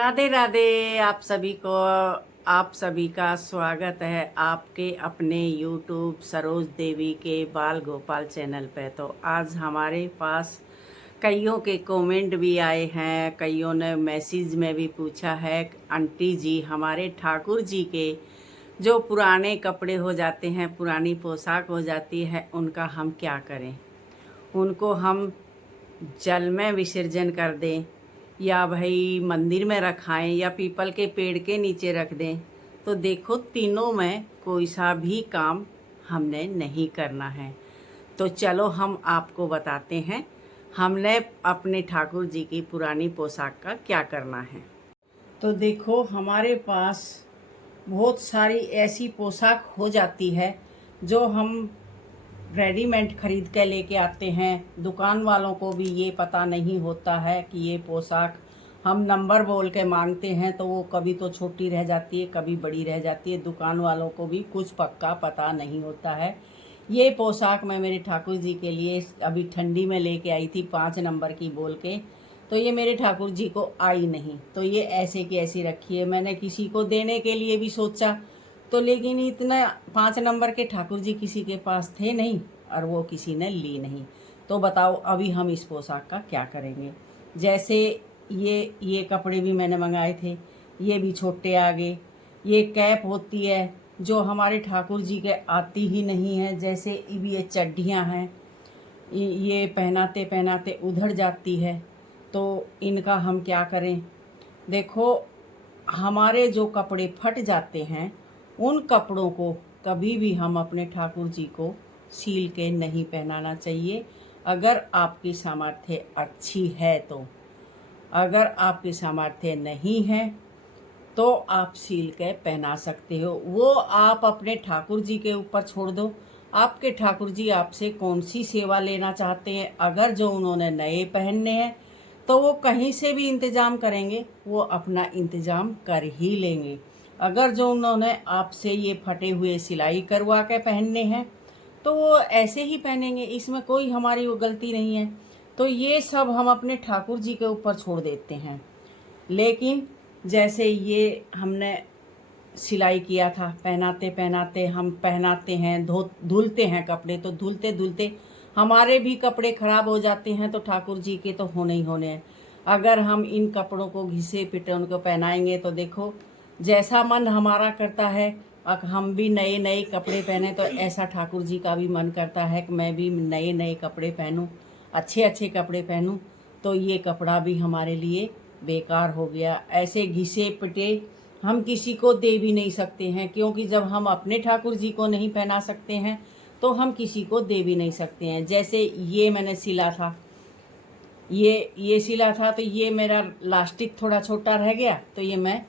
राधे राधे। आप सभी का स्वागत है आपके अपने YouTube सरोज देवी के बाल गोपाल चैनल पे। तो आज हमारे पास कईयों के कमेंट भी आए हैं, कईयों ने मैसेज में भी पूछा है, आंटी जी हमारे ठाकुर जी के जो पुराने कपड़े हो जाते हैं, पुरानी पोशाक हो जाती है, उनका हम क्या करें। उनको हम जल में विसर्जन कर दें या भाई मंदिर में रखाएं या पीपल के पेड़ के नीचे रख दें। तो देखो तीनों में कोई सा भी काम हमने नहीं करना है। तो चलो हम आपको बताते हैं हमने अपने ठाकुर जी की पुरानी पोशाक का क्या करना है। तो देखो हमारे पास बहुत सारी ऐसी पोशाक हो जाती है जो हम रेडीमेड खरीद के लेके आते हैं। दुकान वालों को भी ये पता नहीं होता है कि ये पोशाक हम नंबर बोल के मांगते हैं तो वो कभी तो छोटी रह जाती है, कभी बड़ी रह जाती है। दुकान वालों को भी कुछ पक्का पता नहीं होता है। ये पोशाक मैं मेरे ठाकुर जी के लिए अभी ठंडी में लेके आई थी 5 नंबर की बोल के, तो ये मेरे ठाकुर जी को आई नहीं, तो ये ऐसे की ऐसी रखी है। मैंने किसी को देने के लिए भी सोचा तो, लेकिन इतना 5 नंबर के ठाकुर जी किसी के पास थे नहीं और वो किसी ने ली नहीं। तो बताओ अभी हम इस पोशाक का क्या करेंगे। जैसे ये कपड़े भी मैंने मंगाए थे, ये भी छोटे आ गए। ये कैप होती है जो हमारे ठाकुर जी के आती ही नहीं है। जैसे ये चड्डियाँ हैं, ये पहनाते पहनाते उधड़ जाती है, तो इनका हम क्या करें। देखो हमारे जो कपड़े फट जाते हैं उन कपड़ों को कभी भी हम अपने ठाकुर जी को सील के नहीं पहनाना चाहिए। अगर आपकी सामर्थ्य अच्छी है तो, अगर आपकी सामर्थ्य नहीं है तो आप सील के पहना सकते हो। वो आप अपने ठाकुर जी के ऊपर छोड़ दो। आपके ठाकुर जी आपसे कौन सी सेवा लेना चाहते हैं। अगर जो उन्होंने नए पहनने हैं तो वो कहीं से भी इंतज़ाम करेंगे, वो अपना इंतज़ाम कर ही लेंगे। अगर जो उन्होंने आपसे ये फटे हुए सिलाई करवा के पहनने हैं तो वो ऐसे ही पहनेंगे, इसमें कोई हमारी वो गलती नहीं है। तो ये सब हम अपने ठाकुर जी के ऊपर छोड़ देते हैं। लेकिन जैसे ये हमने सिलाई किया था, पहनाते पहनाते हम पहनाते हैं, धुलते हैं कपड़े, तो धुलते धुलते हमारे भी कपड़े ख़राब हो जाते हैं, तो ठाकुर जी के तो होने ही होने हैं। अगर हम इन कपड़ों को घिसे पिटे उनको पहनाएंगे तो देखो जैसा मन हमारा करता है, हम भी नए नए कपड़े पहने, तो ऐसा ठाकुर जी का भी मन करता है कि मैं भी नए नए कपड़े पहनूं, अच्छे अच्छे कपड़े पहनूं। तो ये कपड़ा भी हमारे लिए बेकार हो गया। ऐसे घिसे पिटे हम किसी को दे भी नहीं सकते हैं, क्योंकि जब हम अपने ठाकुर जी को नहीं पहना सकते हैं तो हम किसी को दे भी नहीं सकते हैं। जैसे ये मैंने सिला था, ये सिला था, तो ये मेरा लास्टिक थोड़ा छोटा रह गया, तो ये मैं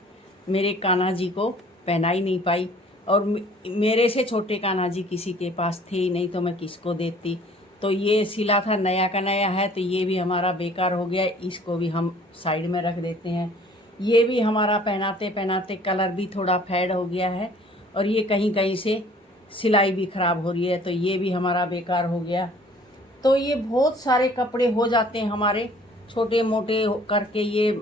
मेरे कान्हा जी को पहना ही नहीं पाई। और मेरे से छोटे कान्हा जी किसी के पास थे ही नहीं, तो मैं किसको देती। तो ये सिला था, नया का नया है, तो ये भी हमारा बेकार हो गया। इसको भी हम साइड में रख देते हैं। ये भी हमारा पहनाते पहनाते कलर भी थोड़ा फेड हो गया है, और ये कहीं कहीं से सिलाई भी ख़राब हो रही है, तो ये भी हमारा बेकार हो गया। तो ये बहुत सारे कपड़े हो जाते हैं हमारे छोटे मोटे करके। ये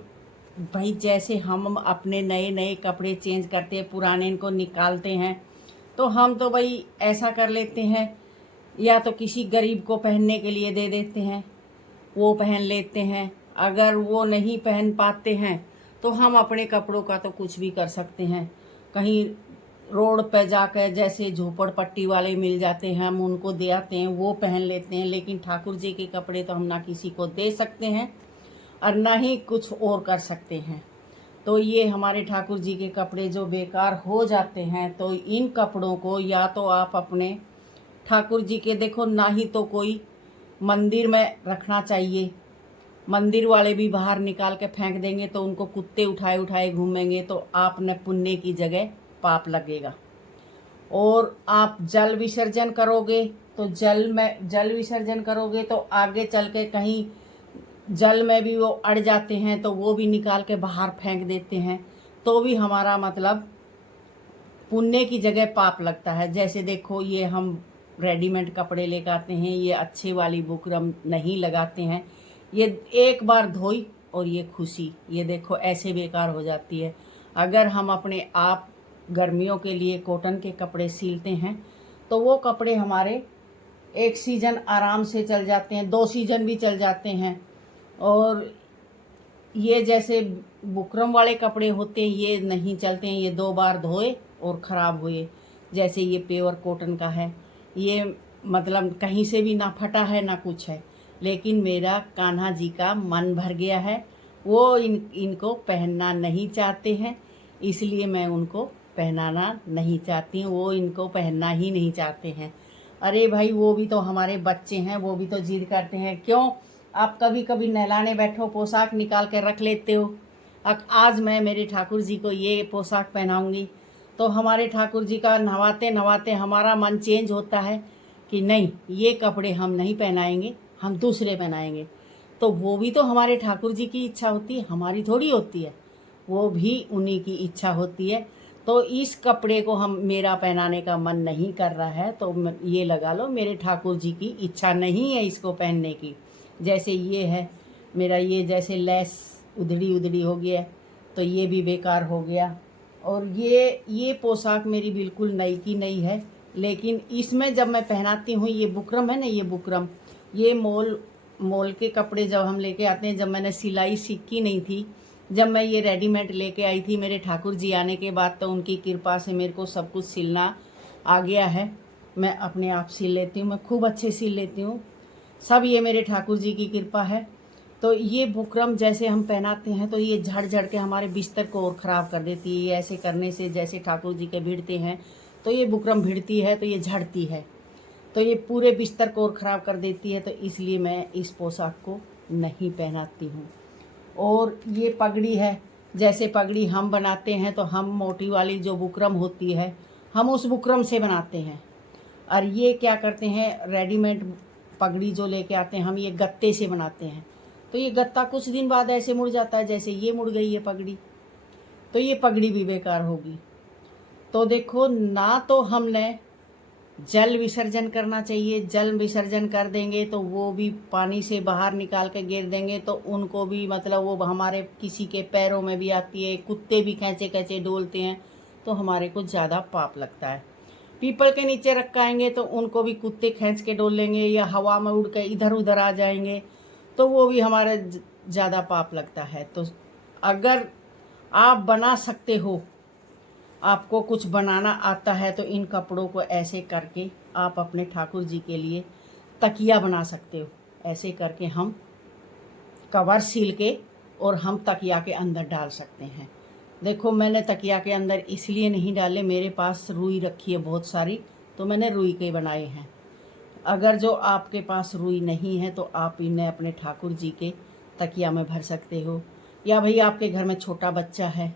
भाई जैसे हम अपने नए नए कपड़े चेंज करते हैं, पुराने इनको निकालते हैं, तो हम तो भाई ऐसा कर लेते हैं, या तो किसी गरीब को पहनने के लिए दे देते हैं, वो पहन लेते हैं। अगर वो नहीं पहन पाते हैं तो हम अपने कपड़ों का तो कुछ भी कर सकते हैं। कहीं रोड पे जाकर जैसे झोपड़पट्टी वाले मिल जाते हैं, हम उनको दे आते हैं, वो पहन लेते हैं। लेकिन ठाकुर जी के कपड़े तो हम ना किसी को दे सकते हैं और ना ही कुछ और कर सकते हैं। तो ये हमारे ठाकुर जी के कपड़े जो बेकार हो जाते हैं, तो इन कपड़ों को या तो आप अपने ठाकुर जी के, देखो ना ही तो कोई मंदिर में रखना चाहिए। मंदिर वाले भी बाहर निकाल के फेंक देंगे तो उनको कुत्ते उठाए उठाए घूमेंगे, तो आपने पुण्य की जगह पाप लगेगा। और आप जल विसर्जन करोगे तो जल विसर्जन करोगे तो आगे चल के कहीं जल में भी वो अड़ जाते हैं, तो वो भी निकाल के बाहर फेंक देते हैं, तो भी हमारा मतलब पुण्य की जगह पाप लगता है। जैसे देखो ये हम रेडीमेड कपड़े लेकर आते हैं, ये अच्छे वाली बुकरम नहीं लगाते हैं, ये एक बार धोई और ये खुशी, ये देखो ऐसे बेकार हो जाती है। अगर हम अपने आप गर्मियों के लिए कॉटन के कपड़े सिलते हैं तो वो कपड़े हमारे एक सीज़न आराम से चल जाते हैं, 2 सीज़न भी चल जाते हैं। और ये जैसे बुकरम वाले कपड़े होते हैं ये नहीं चलते हैं, ये 2 बार धोए और ख़राब हुए। जैसे ये प्योर कॉटन का है, ये मतलब कहीं से भी ना फटा है ना कुछ है। लेकिन मेरा कान्हा जी का मन भर गया है, वो इनको पहनना नहीं चाहते हैं, इसलिए मैं उनको पहनाना नहीं चाहती हूँ, वो इनको पहनना ही नहीं चाहते हैं। अरे भाई वो भी तो हमारे बच्चे हैं, वो भी तो जिद करते हैं। क्यों आप कभी कभी नहलाने बैठो पोशाक निकाल कर रख लेते हो। अब आज मैं मेरे ठाकुर जी को ये पोशाक पहनाऊंगी तो हमारे ठाकुर जी का नहवाते नहवाते हमारा मन चेंज होता है कि नहीं ये कपड़े हम नहीं पहनाएंगे, हम दूसरे पहनाएंगे। तो वो भी तो हमारे ठाकुर जी की इच्छा होती है, हमारी थोड़ी होती है, वो भी उन्हीं की इच्छा होती है। तो इस कपड़े को हम मेरा पहनाने का मन नहीं कर रहा है तो ये लगा लो मेरे ठाकुर जी की इच्छा नहीं है इसको पहनने की। जैसे ये है मेरा, ये जैसे लेस उधड़ी उधड़ी हो गया तो ये भी बेकार हो गया। और ये पोशाक मेरी बिल्कुल नई की नई है, लेकिन इसमें जब मैं पहनाती हूँ, ये बुकरम है ना, ये बुकरम, ये मोल के कपड़े जब हम लेके आते हैं, जब मैंने सिलाई सीखी नहीं थी, जब मैं ये रेडीमेड लेके आई थी मेरे ठाकुर जी आने के बाद, तो उनकी कृपा से मेरे को सब कुछ सिलना आ गया है। मैं अपने आप सिल लेती हूँ, मैं खूब अच्छे सिल लेती हूँ, सब ये मेरे ठाकुर जी की कृपा है। तो ये बुकरम जैसे हम पहनाते हैं तो ये झड़ झड़ के हमारे बिस्तर को और ख़राब कर देती है। ऐसे करने से जैसे ठाकुर जी के भिड़ते हैं तो ये बुकरम भिड़ती है तो ये झड़ती है, तो ये पूरे बिस्तर को और ख़राब कर देती है। तो इसलिए मैं इस पोशाक को नहीं पहनाती हूँ। और ये पगड़ी है, जैसे पगड़ी हम बनाते हैं तो हम मोटी वाली जो बुकरम होती है हम उस बुकरम से बनाते हैं। और ये क्या करते हैं, रेडीमेड पगड़ी जो लेके आते हैं हम ये गत्ते से बनाते हैं। तो ये गत्ता कुछ दिन बाद ऐसे मुड़ जाता है जैसे ये मुड़ गई है पगड़ी, तो ये पगड़ी भी बेकार होगी। तो देखो ना, तो हमने जल विसर्जन करना चाहिए, जल विसर्जन कर देंगे तो वो भी पानी से बाहर निकाल के गिर देंगे तो उनको भी मतलब वो हमारे किसी के पैरों में भी आती है, कुत्ते भी खैंचे खैंचे डोलते हैं तो हमारे को ज़्यादा पाप लगता है। पीपल के नीचे रखाएंगे तो उनको भी कुत्ते खींच के डोल लेंगे या हवा में उड़ के इधर उधर आ जाएंगे तो वो भी हमारे ज़्यादा पाप लगता है। तो अगर आप बना सकते हो, आपको कुछ बनाना आता है, तो इन कपड़ों को ऐसे करके आप अपने ठाकुर जी के लिए तकिया बना सकते हो। ऐसे करके हम कवर सील के और हम तकिया के अंदर डाल सकते हैं। देखो मैंने तकिया के अंदर इसलिए नहीं डाले, मेरे पास रुई रखी है बहुत सारी तो मैंने रुई के बनाए हैं। अगर जो आपके पास रुई नहीं है तो आप इन्हें अपने ठाकुर जी के तकिया में भर सकते हो। या भाई आपके घर में छोटा बच्चा है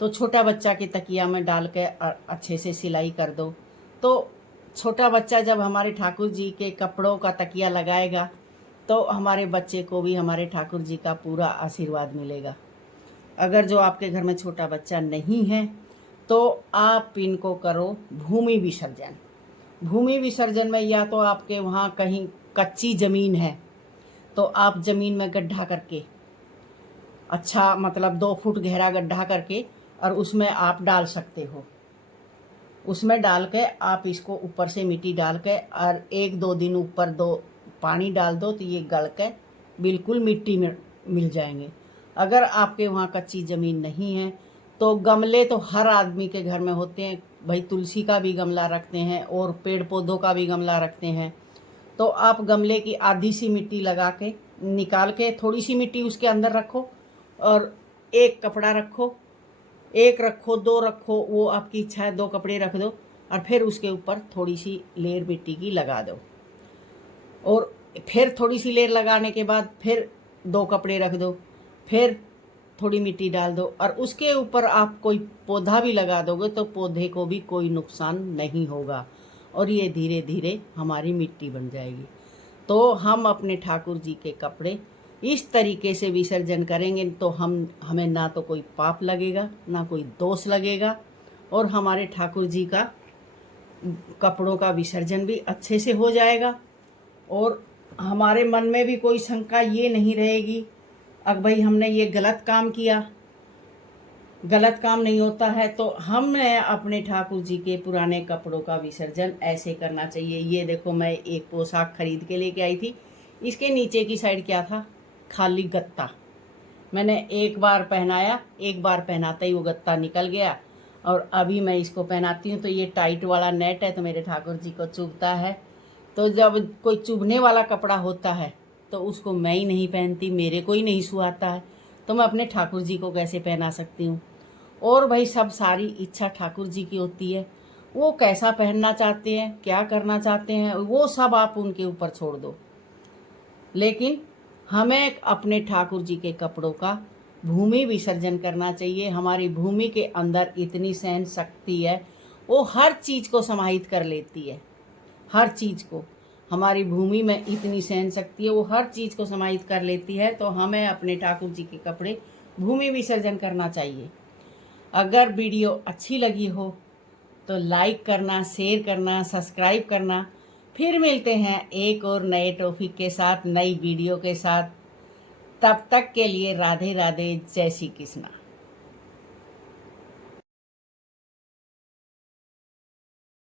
तो छोटा बच्चा के तकिया में डाल के अच्छे से सिलाई कर दो। तो छोटा बच्चा जब हमारे ठाकुर जी के कपड़ों का तकिया लगाएगा तो हमारे बच्चे को भी हमारे ठाकुर जी का पूरा आशीर्वाद मिलेगा। अगर जो आपके घर में छोटा बच्चा नहीं है तो आप इनको करो भूमि विसर्जन। भूमि विसर्जन में या तो आपके वहाँ कहीं कच्ची ज़मीन है तो आप ज़मीन में गड्ढा करके, अच्छा मतलब 2 फुट गहरा गड्ढा करके, और उसमें आप डाल सकते हो। उसमें डाल के आप इसको ऊपर से मिट्टी डाल के और 1-2 दिन ऊपर पानी डाल दो तो ये गल के बिल्कुल मिट्टी में मिल जाएंगे। अगर आपके वहाँ कच्ची ज़मीन नहीं है तो गमले तो हर आदमी के घर में होते हैं भाई, तुलसी का भी गमला रखते हैं और पेड़ पौधों का भी गमला रखते हैं। तो आप गमले की आधी सी मिट्टी लगा के निकाल के थोड़ी सी मिट्टी उसके अंदर रखो और एक कपड़ा रखो, 1 रखो 2 रखो, वो आपकी इच्छा है, 2 कपड़े रख दो और फिर उसके ऊपर थोड़ी सी लेयर मिट्टी की लगा दो और फिर थोड़ी सी लेयर लगाने के बाद फिर 2 कपड़े रख दो, फिर थोड़ी मिट्टी डाल दो और उसके ऊपर आप कोई पौधा भी लगा दोगे तो पौधे को भी कोई नुकसान नहीं होगा और ये धीरे धीरे हमारी मिट्टी बन जाएगी। तो हम अपने ठाकुर जी के कपड़े इस तरीके से विसर्जन करेंगे तो हमें ना तो कोई पाप लगेगा ना कोई दोष लगेगा और हमारे ठाकुर जी का कपड़ों का विसर्जन भी अच्छे से हो जाएगा और हमारे मन में भी कोई शंका ये नहीं रहेगी अब भाई हमने ये गलत काम किया, गलत काम नहीं होता है, तो हमें अपने ठाकुर जी के पुराने कपड़ों का विसर्जन ऐसे करना चाहिए। ये देखो, मैं एक पोशाक खरीद के लेके आई थी, इसके नीचे की साइड क्या था, खाली गत्ता। मैंने एक बार पहनाया, एक बार पहनाते ही वो गत्ता निकल गया, और अभी मैं इसको पहनाती हूँ तो ये टाइट वाला नेट है, तो मेरे ठाकुर जी को चुभता है। तो जब कोई चुभने वाला कपड़ा होता है तो उसको मैं ही नहीं पहनती, मेरे को ही नहीं सुहाता है, तो मैं अपने ठाकुर जी को कैसे पहना सकती हूँ। और भाई सब सारी इच्छा ठाकुर जी की होती है, वो कैसा पहनना चाहते हैं, क्या करना चाहते हैं, वो सब आप उनके ऊपर छोड़ दो। लेकिन हमें अपने ठाकुर जी के कपड़ों का भूमि विसर्जन करना चाहिए। हमारी भूमि के अंदर इतनी सहन शक्ति है, वो हर चीज़ को समाहित कर लेती है, हर चीज़ को। हमारी भूमि में इतनी सहन शक्ति है, वो हर चीज़ को समाहित कर लेती है। तो हमें अपने ठाकुर जी के कपड़े भूमि विसर्जन करना चाहिए। अगर वीडियो अच्छी लगी हो तो लाइक करना, शेयर करना, सब्सक्राइब करना। फिर मिलते हैं एक और नए टॉपिक के साथ, नई वीडियो के साथ। तब तक के लिए राधे राधे, जय श्री कृष्णा।